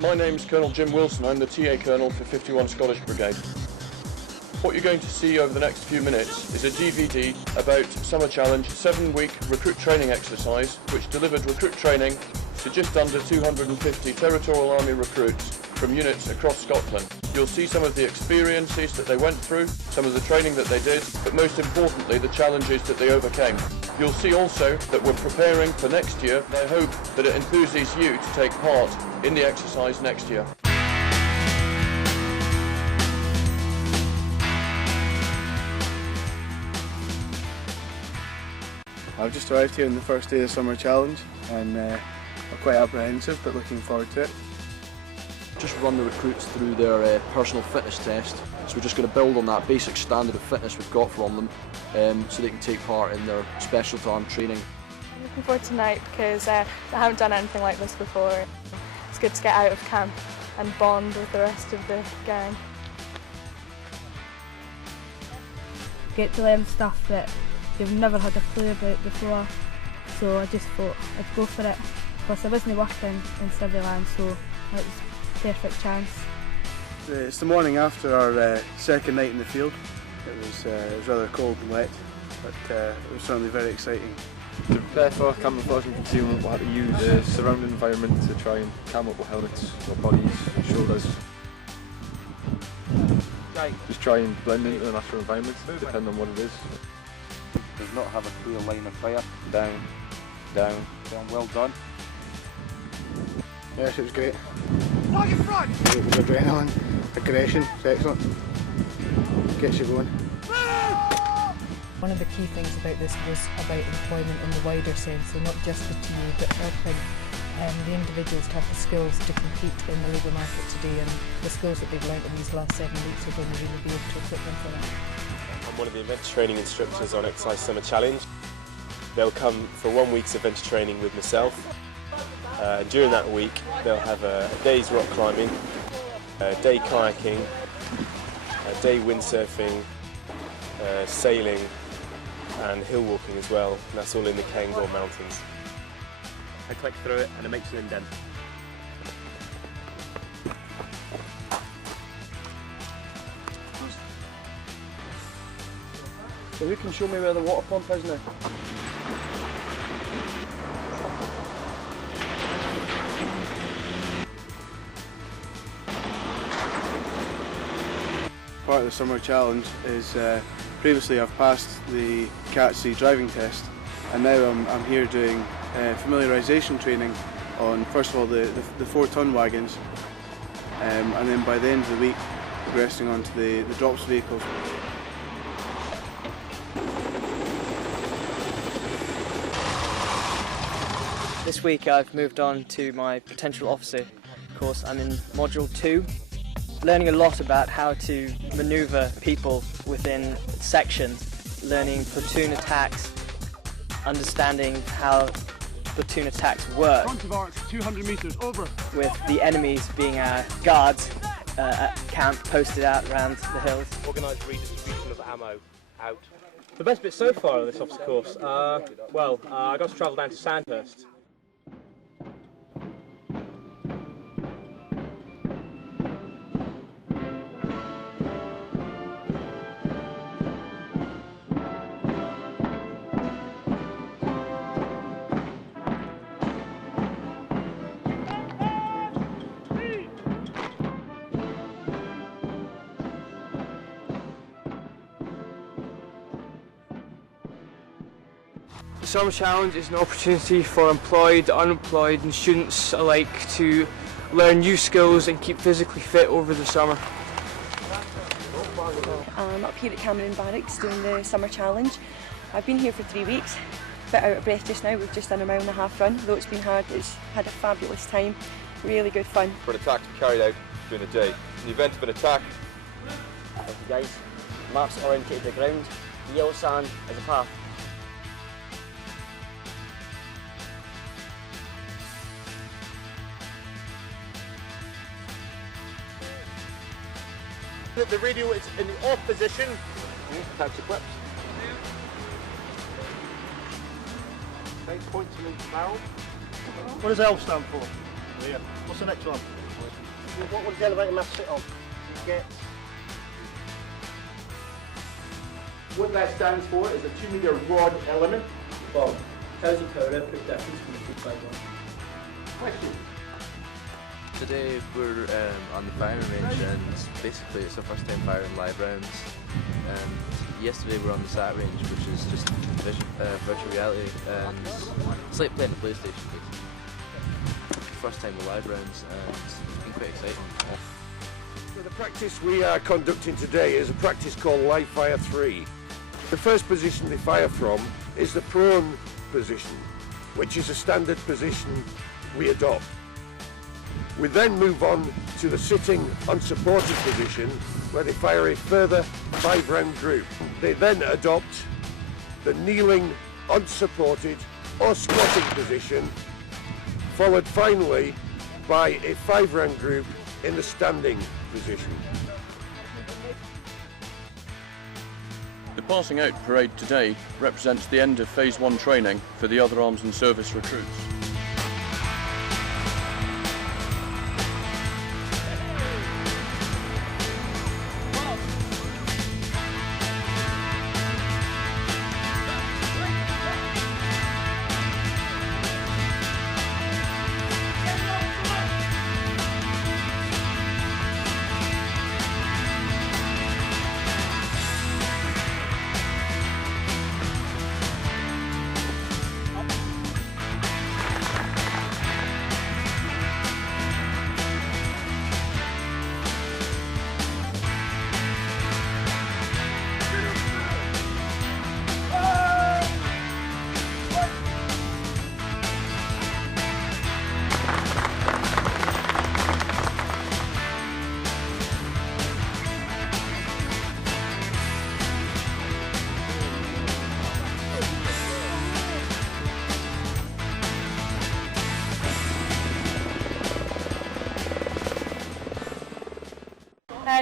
My name's Colonel Jim Wilson. I'm the TA Colonel for 51 Scottish Brigade. What you're going to see over the next few minutes is a DVD about Summer Challenge 7-week recruit training exercise, which delivered recruit training to just under 250 Territorial Army recruits from units across Scotland. You'll see some of the experiences that they went through, some of the training that they did, but most importantly the challenges that they overcame. You'll see also that we're preparing for next year, and I hope that it enthuses you to take part in the exercise next year. I've just arrived here on the first day of the Summer Challenge and I'm quite apprehensive but looking forward to it. Just run the recruits through their personal fitness test, so we're just going to build on that basic standard of fitness we've got from them so they can take part in their specialty arm training. I'm looking forward to tonight because I haven't done anything like this before. It's good to get out of camp and bond with the rest of the gang. Get to learn stuff that you've never had a clue about before, so I just thought I'd go for it. Plus I wasn't working in civil land, so it was a perfect chance. It's the morning after our second night in the field. It was rather cold and wet, but it was certainly very exciting. To prepare for camouflage and concealment, we'll have to use the surrounding environment to try and cam up our helmets, our bodies, shoulders. Just try and blend into the natural environment, depending on what it is. Does not have a clear line of fire. Down, down. Well done. Yes, it was great. Target front! It was adrenaline, aggression, it's excellent. Gets you going. One of the key things about this was about employment in the wider sense, so not just the TA, but helping the individuals to have the skills to compete in the labour market today, and the skills that they've learnt in these last 7 weeks are going to really be able to equip them for that. I'm one of the adventure training instructors on Exercise Summer Challenge. They'll come for 1 week's adventure training with myself. During that week they'll have a day's rock climbing, a day kayaking, a day windsurfing, sailing and hill walking as well, and that's all in the Dingwall Mountains. I click through it and it makes an indent. So who can show me where the water pump is now? Part of the Summer Challenge is previously I've passed the Cat C driving test, and now I'm here doing familiarisation training on, first of all, the 4-ton wagons, and then by the end of the week progressing onto the drops vehicles. This week I've moved on to my potential officer course. I'm in Module 2, learning a lot about how to manoeuvre people within sections, learning platoon attacks, understanding how platoon attacks work, Front of arch, 200 metres, over. with the enemies being our guards at camp posted out around the hills. Organised redistribution of ammo out. The best bit so far of this officer course, I got to travel down to Sandhurst. The Summer Challenge is an opportunity for employed, unemployed and students alike to learn new skills and keep physically fit over the summer. I'm up here at Cameron Barracks doing the Summer Challenge. I've been here for 3 weeks, a bit out of breath just now. We've just done a 1.5 mile run, though it's been hard. It's had a fabulous time, really good fun. For an attack to be carried out during the day. In the event of an attack, Thank you guys. Maps orientated to the ground, the yellow sand is a path. The radio is in the off position. attach the clips. Okay, point to the barrel. What does L stand for? Yeah. What's the next one? What would the elevator mast sit on? What that stands for is a 2-metre rod element. Bob, how's the power output difference from the 451? Question. Today we're on the firing range, and basically it's our first time firing live rounds. Yesterday we were on the SAT range, which is just virtual reality, and it's like playing the PlayStation basically. First time with live rounds, and it's been quite exciting. So the practice we are conducting today is a practice called Live Fire 3. The first position they fire from is the prone position, which is a standard position we adopt. We then move on to the sitting unsupported position, where they fire a further 5-round group. They then adopt the kneeling, unsupported or squatting position, followed finally by a 5-round group in the standing position. The passing out parade today represents the end of Phase 1 training for the other arms and service recruits.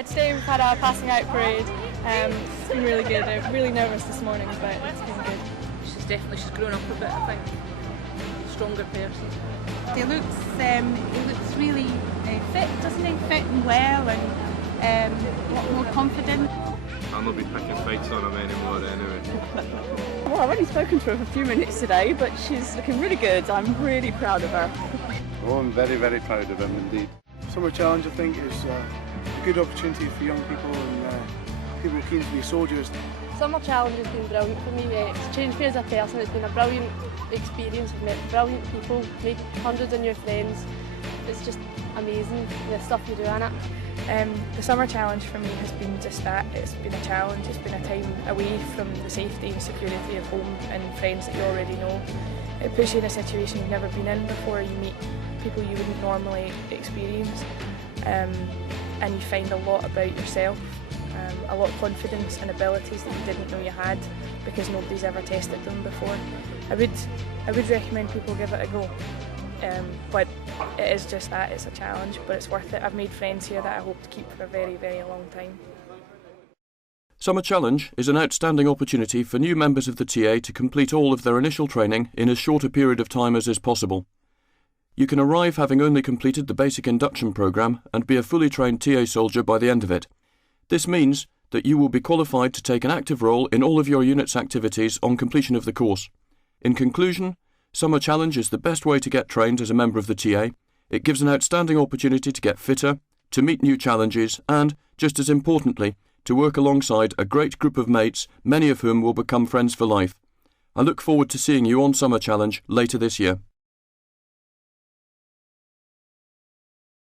Today we've had our passing out parade. It's been really good. I'm really nervous this morning, but it's been good. She's grown up a bit, I think. Stronger person. He looks really fit, doesn't he? Fit and well, and a lot more confident. I'll not be picking fights on him anymore anyway. Well, I've only spoken to her for a few minutes today, but she's looking really good. I'm really proud of her. Oh, I'm very, very proud of him indeed. Summer Challenge, I think, is a good opportunity for young people and people keen to be soldiers. Summer Challenge has been brilliant for me. It's changed me as a person. It's been a brilliant experience. I've met brilliant people, made hundreds of new friends. It's just amazing, the stuff you do in it. The Summer Challenge for me has been just that. It's been a challenge. It's been a time away from the safety and security of home and friends that you already know. It puts you in a situation you've never been in before. You meet people you wouldn't normally experience, and you find a lot about yourself, a lot of confidence and abilities that you didn't know you had because nobody's ever tested them before. I would recommend people give it a go, but it is just that, it's a challenge, but it's worth it. I've made friends here that I hope to keep for a very, very long time. Summer Challenge is an outstanding opportunity for new members of the TA to complete all of their initial training in as short a period of time as is possible. You can arrive having only completed the basic induction programme and be a fully trained TA soldier by the end of it. This means that you will be qualified to take an active role in all of your unit's activities on completion of the course. In conclusion, Summer Challenge is the best way to get trained as a member of the TA. It gives an outstanding opportunity to get fitter, to meet new challenges and, just as importantly, to work alongside a great group of mates, many of whom will become friends for life. I look forward to seeing you on Summer Challenge later this year.